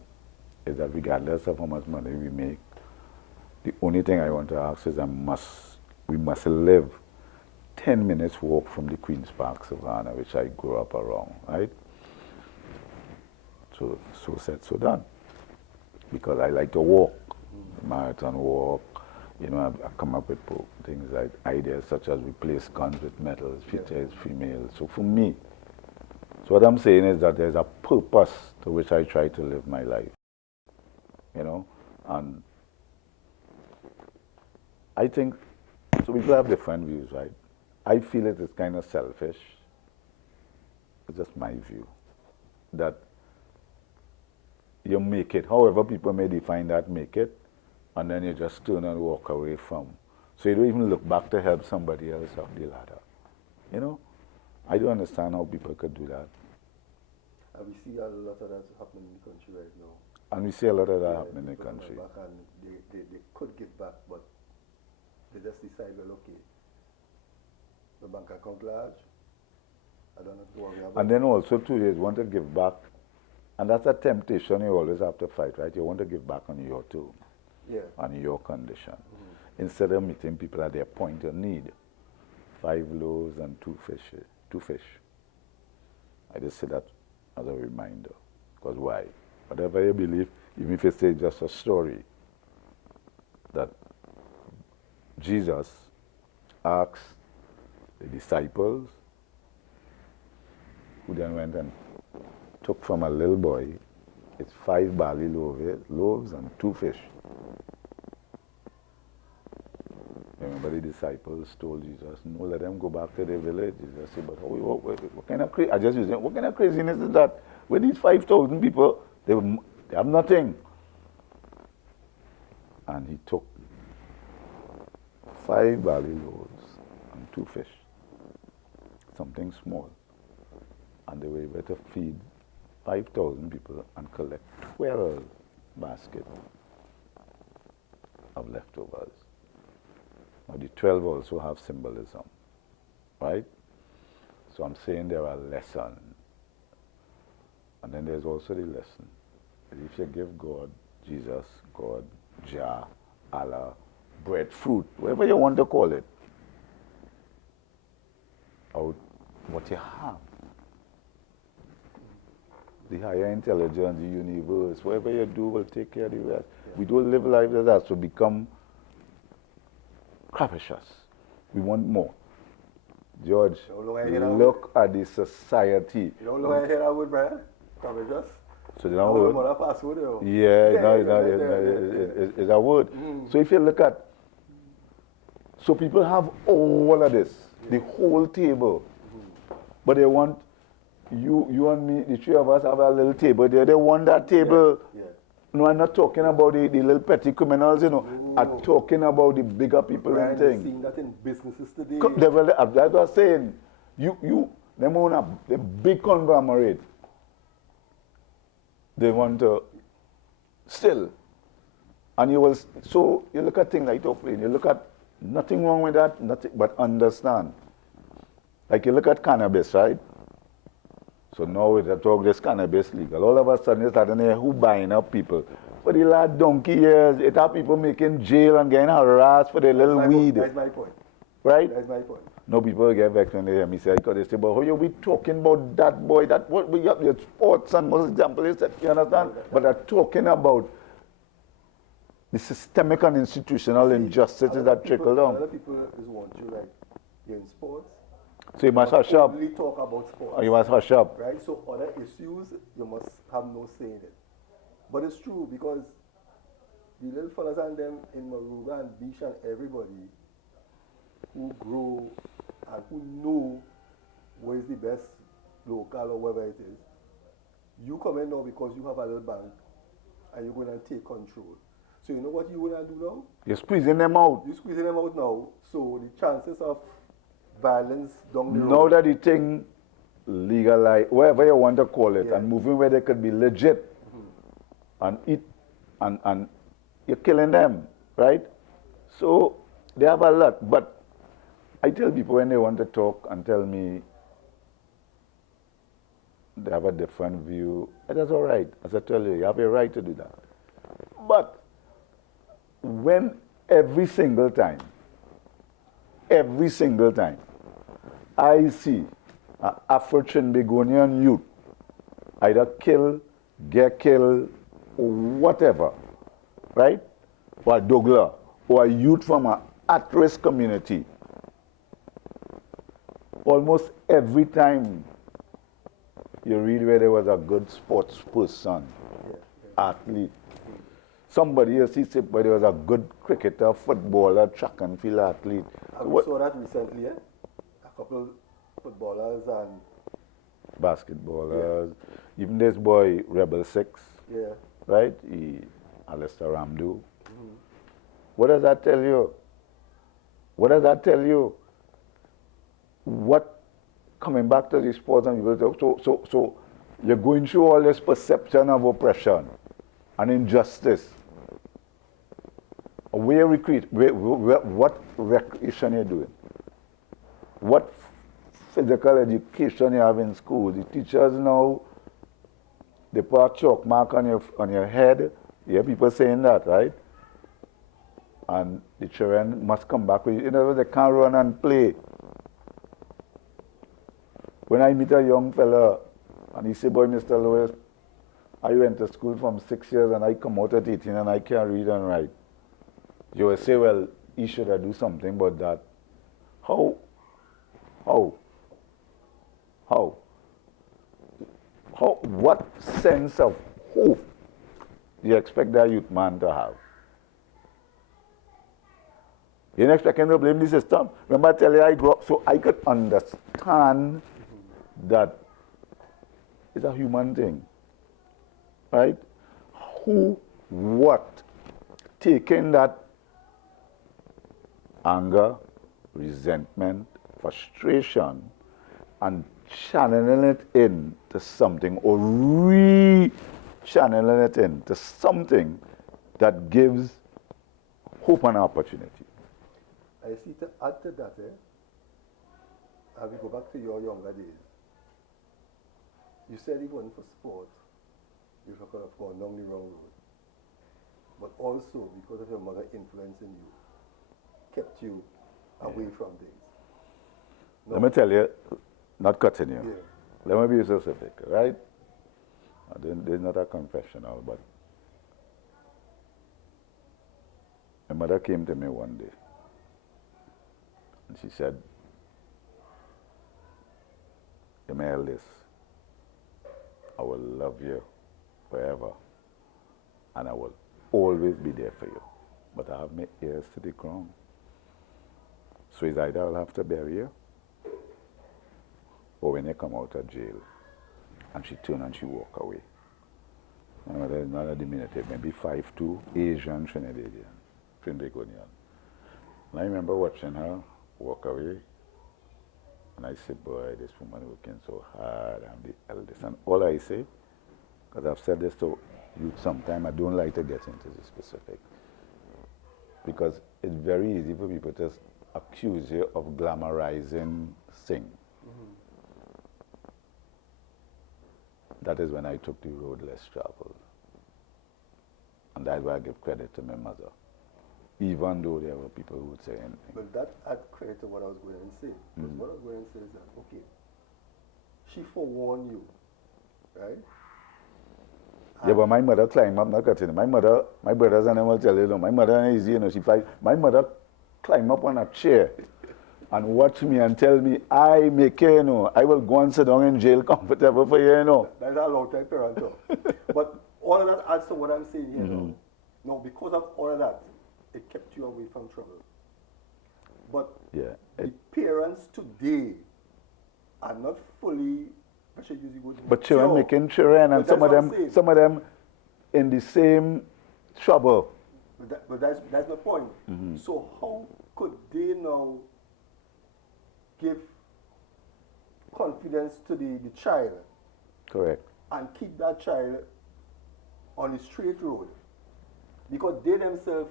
is that regardless of how much money we make, the only thing I want to ask is we must live 10 minutes walk from the Queen's Park Savannah, which I grew up around, right? So said, so done. Because I like to walk, marathon walk. You know, I come up with things like ideas such as replace guns with metals, features, females. So for me, so what I'm saying is that there's a purpose to which I try to live my life. You know, and I think, so people have different views, right? I feel it is kind of selfish. It's just my view. That you make it, however people may define that make it, and then you just turn and walk away from. So you don't even look back to help somebody else up the ladder. You know? I don't understand how people could do that. And we see a lot of that happening in the country right now. And we see a lot of that happening in the country. Back and they could give back, but they just decide, well, okay, the bank account large, I don't have to worry about. And then also too, you want to give back, and that's a temptation you always have to fight, right? You want to give back on your terms, on your condition, instead of meeting people at their point of need. 5 loaves and 2 fish. I just say that as a reminder, because why? Whatever you believe, even if it's just a story, that Jesus asked the disciples, who then went and took from a little boy, it's 5 barley loaves and 2 fish. Remember the disciples told Jesus, no, let them go back to their village. Jesus said, but what kind of I just use it, what kind of craziness is that? With these 5,000 people, they have nothing. And he took 5 barley loaves and 2 fish, something small. And they were able to feed 5,000 people and collect 12 baskets of leftovers. Now the 12 also have symbolism, right? So I'm saying there are lessons. And then there's also the lesson that if you give God, Jesus, God, Jah, Allah, bread, fruit, whatever you want to call it, out what you have, the higher intelligence, the universe, whatever you do will take care of the rest. Yeah. We don't live life like that, so become capricious. We want more. George, look at the society. You don't know how I hear that word, Brian? Capricious? So the word? It's a word. So if you look at, so people have all of this, the whole table, but they want, you and me, the 3 of us have a little table there. They want that table. Yeah. Yeah. No, I'm not talking about the little petty criminals, you know. I'm talking about the bigger people and things. Seeing that in businesses today. That's what I'm saying. Them own a big conglomerate. They want to still. And you look at things like Oakland, you look at nothing wrong with that, nothing, but understand. Like you look at cannabis, right? So now we talk this cannabis legal. All of a sudden, it's starting to hear who buying up people. For the last donkey years, it have people making jail and getting harassed for their little weed. That's my point. Right? That's my point. No, people get vexed when they hear me say, because they say, but how you be talking about that boy, that what we have your sports and most examples, you understand? But they're talking about the systemic and institutional injustices that trickle down. Other people just want you like you're in sports. So you must hush up. Only talk about sports. Or you must hush up. Right? So other issues, you must have no say in it. But it's true because the little fellas and them in Maruga and Beach and everybody who grow and who know what is the best local or whatever it is, you come in now because you have a little bank and you're going to take control. So you know what you're going to do now? You're squeezing them out. You're squeezing them out now. So the chances of violence down the road. Now that the thing legalized, whatever you want to call it, and moving where they could be legit and eat, and you're killing them, right? So they have a lot. But I tell people when they want to talk and tell me they have a different view, that's all right. As I tell you, you have a right to do that. But when every single time, I see an Afro-Trinbagonian youth either kill, get killed, or whatever, right? Or a Douglas, or a youth from an at-risk community, almost every time you read where there was a good sports person, athlete, somebody else he said, but there was a good cricketer, footballer, track and field athlete. We saw that recently, a couple footballers and basketballers. Even this boy, Rebel 6, right? Alistair Ramdu. What does that tell you? What does that tell you? What, coming back to the sports and people talk, so you're going through all this perception of oppression and injustice. What recreation are you doing? What physical education you have in school? The teachers now, they put a chalk mark on your head. You hear people saying that, right? And the children must come back with, in other words, they can't run and play. When I meet a young fella and he say, boy, Mr. Lewis, I went to school from 6 years and I come out at 18 and I can't read and write. You will say, well, he should have do something about that. How? What sense of hope do you expect that youth man to have? You ain't expecting to blame the system. Remember I tell you I grew up so I could understand that it's a human thing. Right? Who, what, taking that anger, resentment, frustration, and channeling it into something, or re-channeling it into something that gives hope and opportunity. I see to add to that, and we go back to your younger days. You said it wasn't for sport, you could have gone down the wrong road. But also because of your mother influencing you, kept you away from things. No. Let me tell you, not cutting you. Yeah. Let me be specific, right? This is not a confessional, but my mother came to me one day and she said, "You're my eldest. I will love you forever and I will always be there for you. But I have my ears to the ground. So it's either I'll have to bury you or when you come out of jail." And she turned and she walked away. My mother is not a diminutive, maybe 5'2", Asian Trinidadian. And I remember watching her walk away. And I said, boy, this woman working so hard, I'm the eldest. And all I say, because I've said this to you sometime, I don't like to get into the specific. Because it's very easy for people to accuse you of glamorizing things. That is when I took the road less traveled. And that's why I give credit to my mother. Even though there were people who would say anything. But that add credit to what I was going to say. Because what I was going to say is that, okay, she forewarned you, right? Yeah, but my mother climbed up, not cutting. My brothers and them will tell you, no, my mother is easy, you know, my mother climbed up on a chair and watch me and tell me, I make you, you know, I will go and sit down in jail comfortable for you, you know. That's a long time parent talk. But all of that adds to what I'm saying here now. No, because of all of that, it kept you away from trouble. But yeah, the parents today are not fully, I should use the word, but children making children, and some of them in the same trouble. But that's the point. So how could they now give confidence to the child? Correct. And keep that child on the straight road? Because they themselves,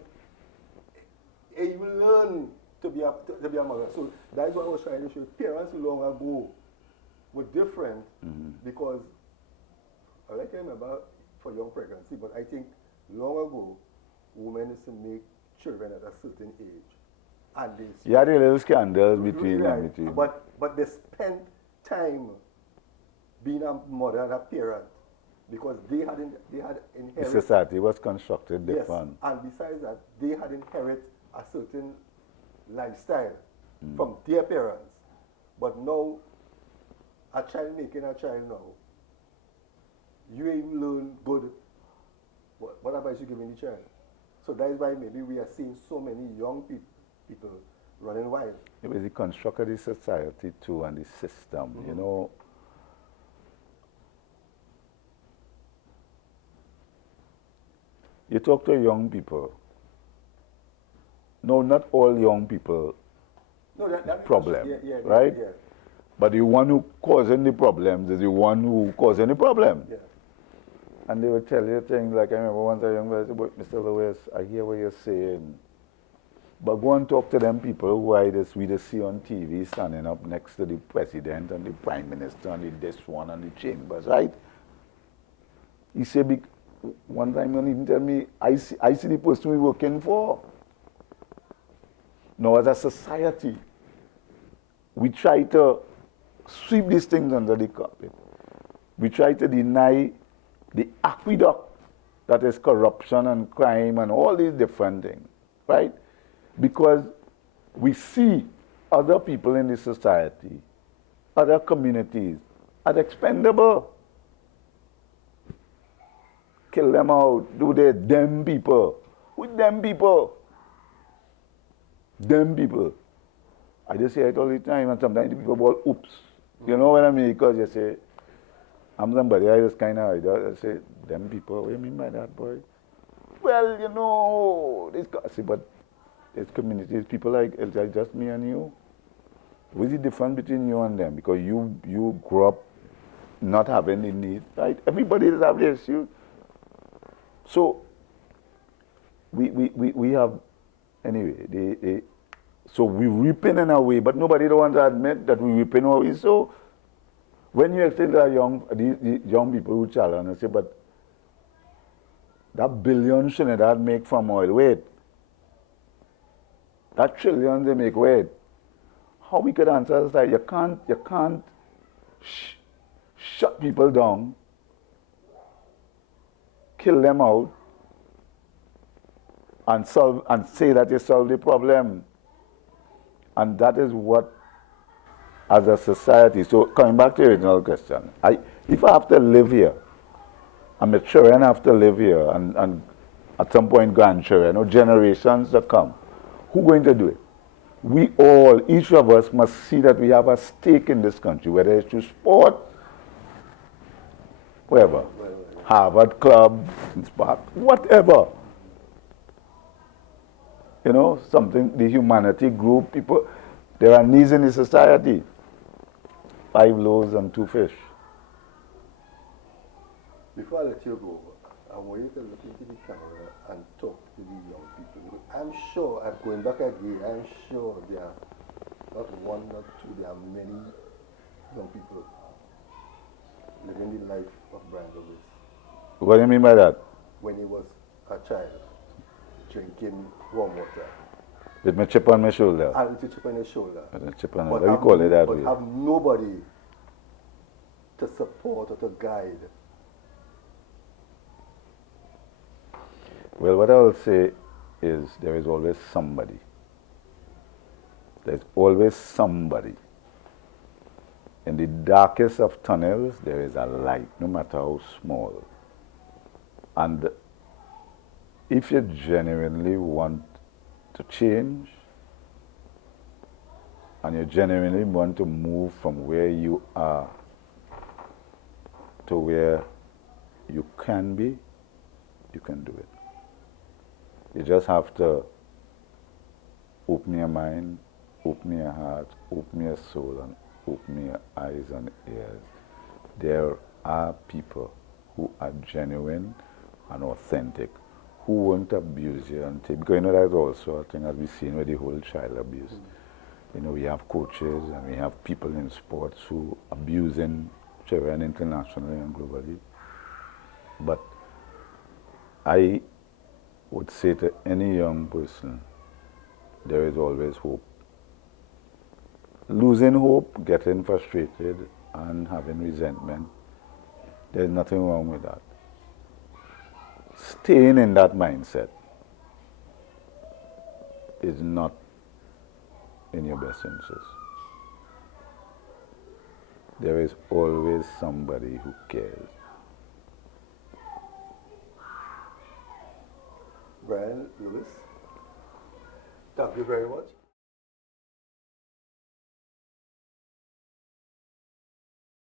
you will learn to be a mother. So that's what I was trying to show. Parents long ago were different because, I like to remember for young pregnancy, but I think long ago, women used to make children at a certain age. And they You had a little scandals between them. But they spent time being a mother and a parent because they had inherited. The society was constructed different. Yes, and besides that, they had inherited a certain lifestyle from their parents. But now, a child making a child now, you ain't learn good. What advice you giving the child? So that is why maybe we are seeing so many young people running wild. It was the construct of the society too and the system, you know. You talk to young people. No, not all young people problem, right? Yeah. But the one who causing the problems is the one who causing the problem. Yeah. And they would tell you things like, I remember once a young man said, "But Mr. Lewis, I hear what you're saying. But go and talk to them people who we just see on TV standing up next to the president and the prime minister and this one and the chambers, right?" He said, one time he even tell me, I see the person we're working for. Now as a society, we try to sweep these things under the carpet. We try to deny the aqueduct that is corruption and crime and all these different things, right? Because we see other people in the society, other communities, as expendable. Kill them out, do they, them people. With them people. Them people. I just say it all the time, and sometimes the people ball oops. You know what I mean? Because you say, I'm somebody, I just kind of, I say, them people, what do you mean by that, boy? Well, you know, this guy, see, but there's communities, people like, it's like just me and you. What's the difference between you and them? Because you grew up not having the need, right? Everybody does have the issue. So, we have, anyway, so we reaping in a way, but nobody don't want to admit that we reaping our way. So, when you explain to these young people who challenge and say, but that billion shouldn't that make from oil, wait. That trillion they make, wait. How we could answer is that you can't shut people down, kill them out, and say that you solve the problem. And that is what, as a society, so coming back to your original question, if I have to live here, and my children have to live here, and at some point grandchildren or generations to come, who going to do it? We all, each of us must see that we have a stake in this country, whether it's through sport, wherever, Harvard Club, Spark, whatever. You know, something, the humanity group, people, there are needs in the society. 5 loaves and 2 fish. Before I let you go, I want you to look into the camera and talk to the young people. I'm sure, I'm going back again, I'm sure there are not one, not two, there are many young people living the life of Brian Lewis. What do you mean by that? When he was a child, drinking warm water. With my chip on my shoulder. And with a chip on your shoulder. With a chip on my shoulder. You call it that way. But have nobody to support or to guide. Well, what I will say is there is always somebody. There's always somebody. In the darkest of tunnels, there is a light, no matter how small. And if you genuinely want to change, and you genuinely want to move from where you are to where you can be, you can do it. You just have to open your mind, open your heart, open your soul, and open your eyes and ears. There are people who are genuine and authentic, who won't abuse you and take, because you know that's also a thing as we've seen with the whole child abuse. You know, we have coaches and we have people in sports who abusing children internationally and globally. But I would say to any young person, there is always hope. Losing hope, getting frustrated, and having resentment, there's nothing wrong with that. Staying in that mindset is not in your best interest. There is always somebody who cares. Brian Lewis, thank you very much.